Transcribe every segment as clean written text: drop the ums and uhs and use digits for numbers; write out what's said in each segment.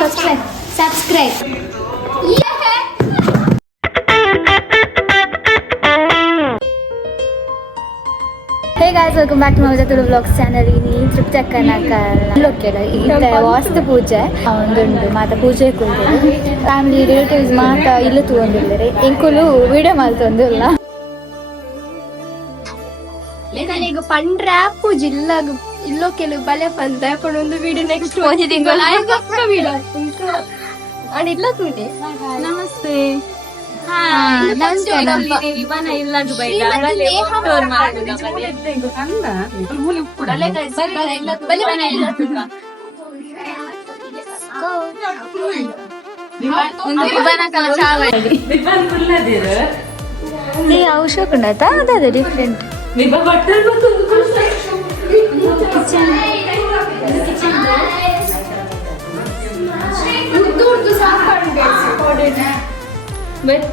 subscribe. Hey guys, welcome back to my Tulu vlogs channel. Ini trip checkkanaka lokeda. Ita vastu pooja ondundu mata pooje kulturu. Family relatives mata illu tugondillare. Enkulu video maltondilla. ಈಗ ಪಂಡ್ರ ಪೂಜೆ ಇಲ್ಲ ಇಲ್ಲೋ ಕೆಲವು ಬಲೆ ಬಂದ ಒಂದು video next ಒಂದು ತಿಂಗಳು ವಿಡಿಯೋ ಅಂಡ್ ಇಲ್ಲ ತೂಟೆ ನಮಸ್ತೆ ಅವಶ್ಯಕ ಅದೇ ಡಿಫ್ರೆಂಟ್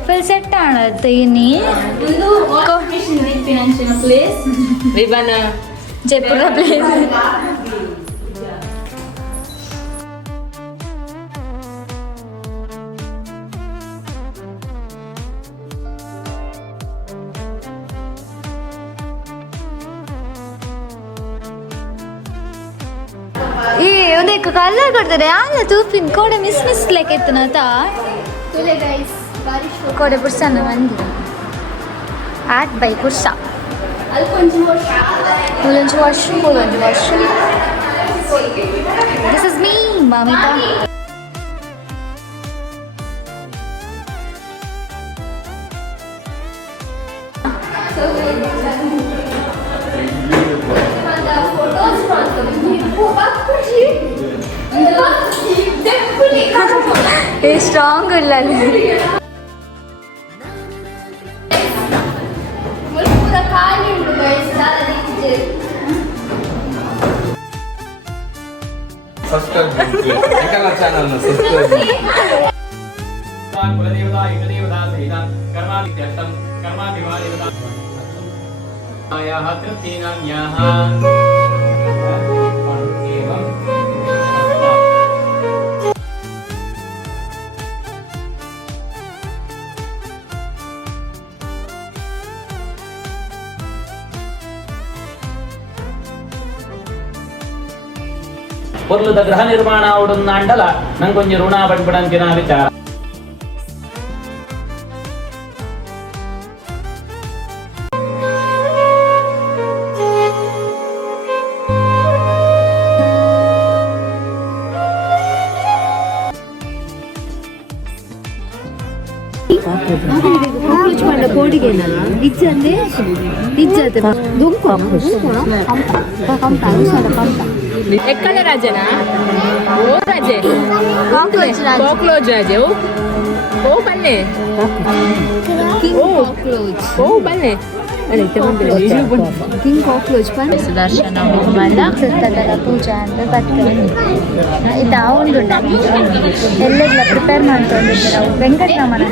ಫುಲ್ ಸೆಟ್ ಆಣತ್ತೆ ಇನಿ ವಿವನ ಜೈಪುರ ಪ್ಲೇಸ್ ಈ ಒಂದಕ್ಕೆ ಕಲರ್ ಕೊಡ್ತಾರೆ ಅಲ್ಲ ತೂಪಿನ ಕೋಡೆ ಮಿಸ್ ಲೆಕ್ಕ ಇತ್ತು ತಾ ಕೋಡೆ ಪುರ್ಸನ ಮಂದಿ ಆಟ್ ಬೈ ಪುರ್ಸ ಮೂಲಂಚು ವಾಶ್ರೂಮ್ ದಿಸ್ ಇಸ್ ಮೀ ಮಾಮಿತಾ ಸ್ಟ್ರಾಂಗ್ ಇಲ್ಲ పొర్లుద గృహ నిర్మాణ అవుడున్న అండల నంకొంచెం రుణ పడిపడానికి నా విచార ಕೋಡಿಗೆನ ಇಜ್ಜಂದೆ ಇಜ್ಜದ ದುಂಕು ಪಂಪ ಎಕ್ಕಳ ರಾಜನ ಓ ರಾಜೆ ಕಾಕ್ರೋಚ್ ರಾಜೆ ಓ ಬಲ್ಲೆ ಓ ಬಲ್ಲೆ ಕಿಂಗ್ ಕಾಕ್ರೋಚ್ ದರ್ಶನ ಮಲ್ಲ ಸುತ್ತದಲ್ಲ ಪೂಜಾ ಅಂತ ಬರ್ತಾರೆ ಇದು ಉಂಡು ಎಲ್ಲೆಲ್ಲ ಪ್ರಿಪೇರ್ ಮಾಡ್ಕೊಂಡಿದ್ದೆ ನಾವು ವೆಂಕಟರಾಮನ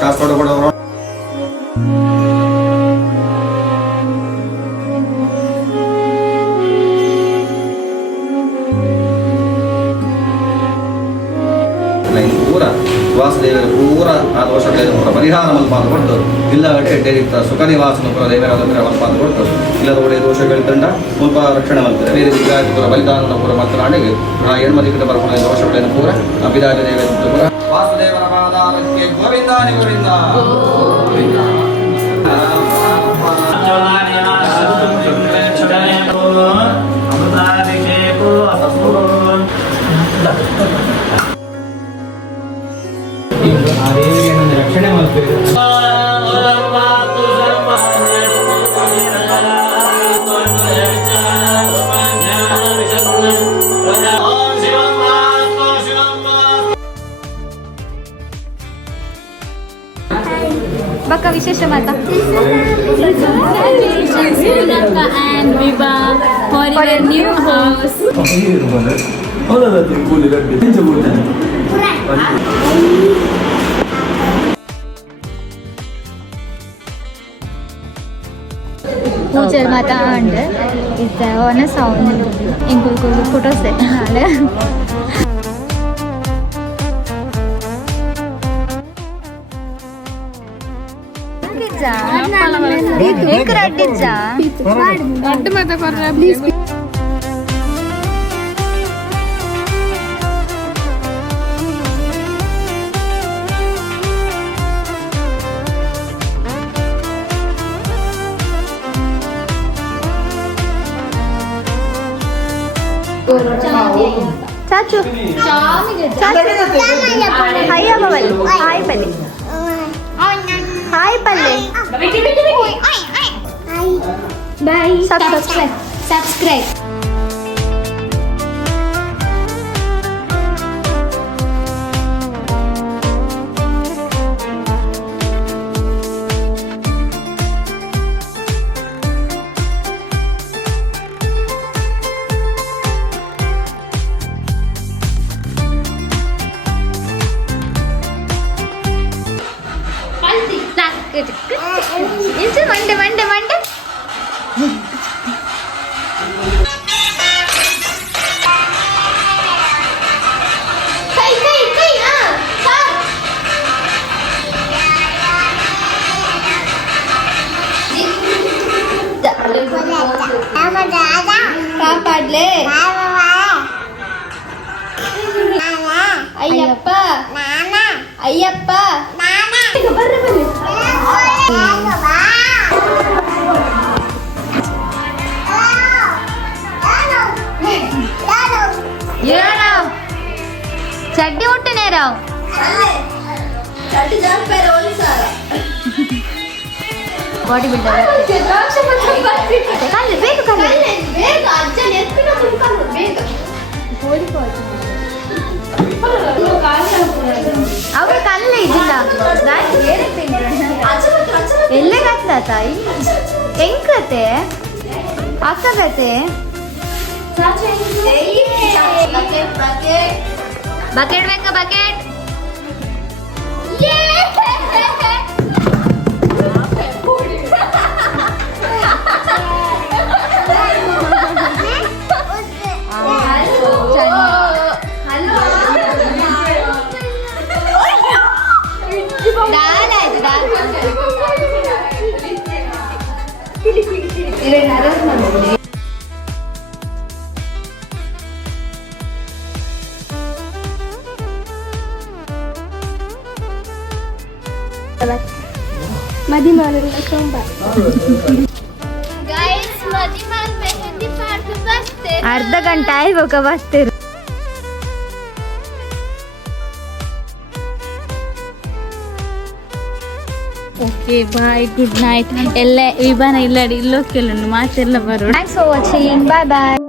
ಶಾಸ್ತ್ರ ಕೊಡೋರು ಪೂರ ವಾಸುದೇವರ ಪೂರ ಆ ದೋಷಗಳನ್ನು ಪೂರ ಪರಿಹಾರ ಮಲ್ಪಾದ ಕೊಟ್ಟು ಇಲ್ಲ ಎಡ್ಡೆರಿತ್ತ ಸುಖ ನಿವಾಸನ ಪುರ ದೇವರಾದ ಮಲ್ಪಾದ ಕೊಟ್ಟು ಇಲ್ಲದ ಒಳ್ಳೆಯ ದೋಷಗಳಿದ್ದಂಡ ಸ್ವಲ್ಪ ರಕ್ಷಣೆ ಮಾಡ್ತಾರೆ ಬೇರೆ ದಿಗ್ಗಾಜ ಪುರ ಬಲಿದಾನದ ಪೂರ ಮಾತನಾಡಿಗೆ ಆ ಹೆಣ್ಮದಿ ಕಿಟ ಬರ್ಕೊಂಡು ದೋಷಗಳನ್ನು ಪೂರ ಅಭಿದಾಜ ದೇವ ಪುರ ವಾಸುದೇವರ ಪಾದಾರಕ್ಕೆ ಗೋವಿಂದಾನಿ ಗೋವಿಂದ ಆ ದೇವಿಗೆ ನನ್ನ ರಕ್ಷಣೆ ಮಾಡಬೇಕು. ಬಕ್ಕ ವಿಶೇಷ ಮಾತಾ and Viva for your new house. Pooja mata and it's on a sound. Include photos set. Chachu. Hi, Abawal. Hi, Pali. Hi, Pali. Bye. Subscribe. It's a Monday. ಕಾಪಾಡ್ಲೆ Ayyappa Ayyappa ಚಡ್ಡಿ ಉಟ್ಟನೆ ರಾವ್ ಬಾಡಿ ಬಿಲ್ಡರ್ ಅವ್ರ ಕಲ್ಲೇ ಇದಿಲ್ಲ ಎಲ್ಲೇ ಕತ್ಲ ತಾಯಿ ಹೆಂಗ್ ಕತೆ ಅಕ್ಕ ಕತೆ ಬಕೆಟ್ ಬೇಕಾ ಬಕೆಟ್ ಅರ್ಧ ಗಂಟೆ ಆಯ್ಬೇಕು ಬರ್ತೀರಿ. ಓಕೆ ಬಾಯ್ ಗುಡ್ ನೈಟ್ ಎಲ್ಲ ವಿಭಾನ ಇಲ್ಲಡಿ ಇಲ್ಲೋಕೆಲ್ಲ ಮಾತೆಲ್ಲ ಬರೋಣ. Thanks for watching bye bye.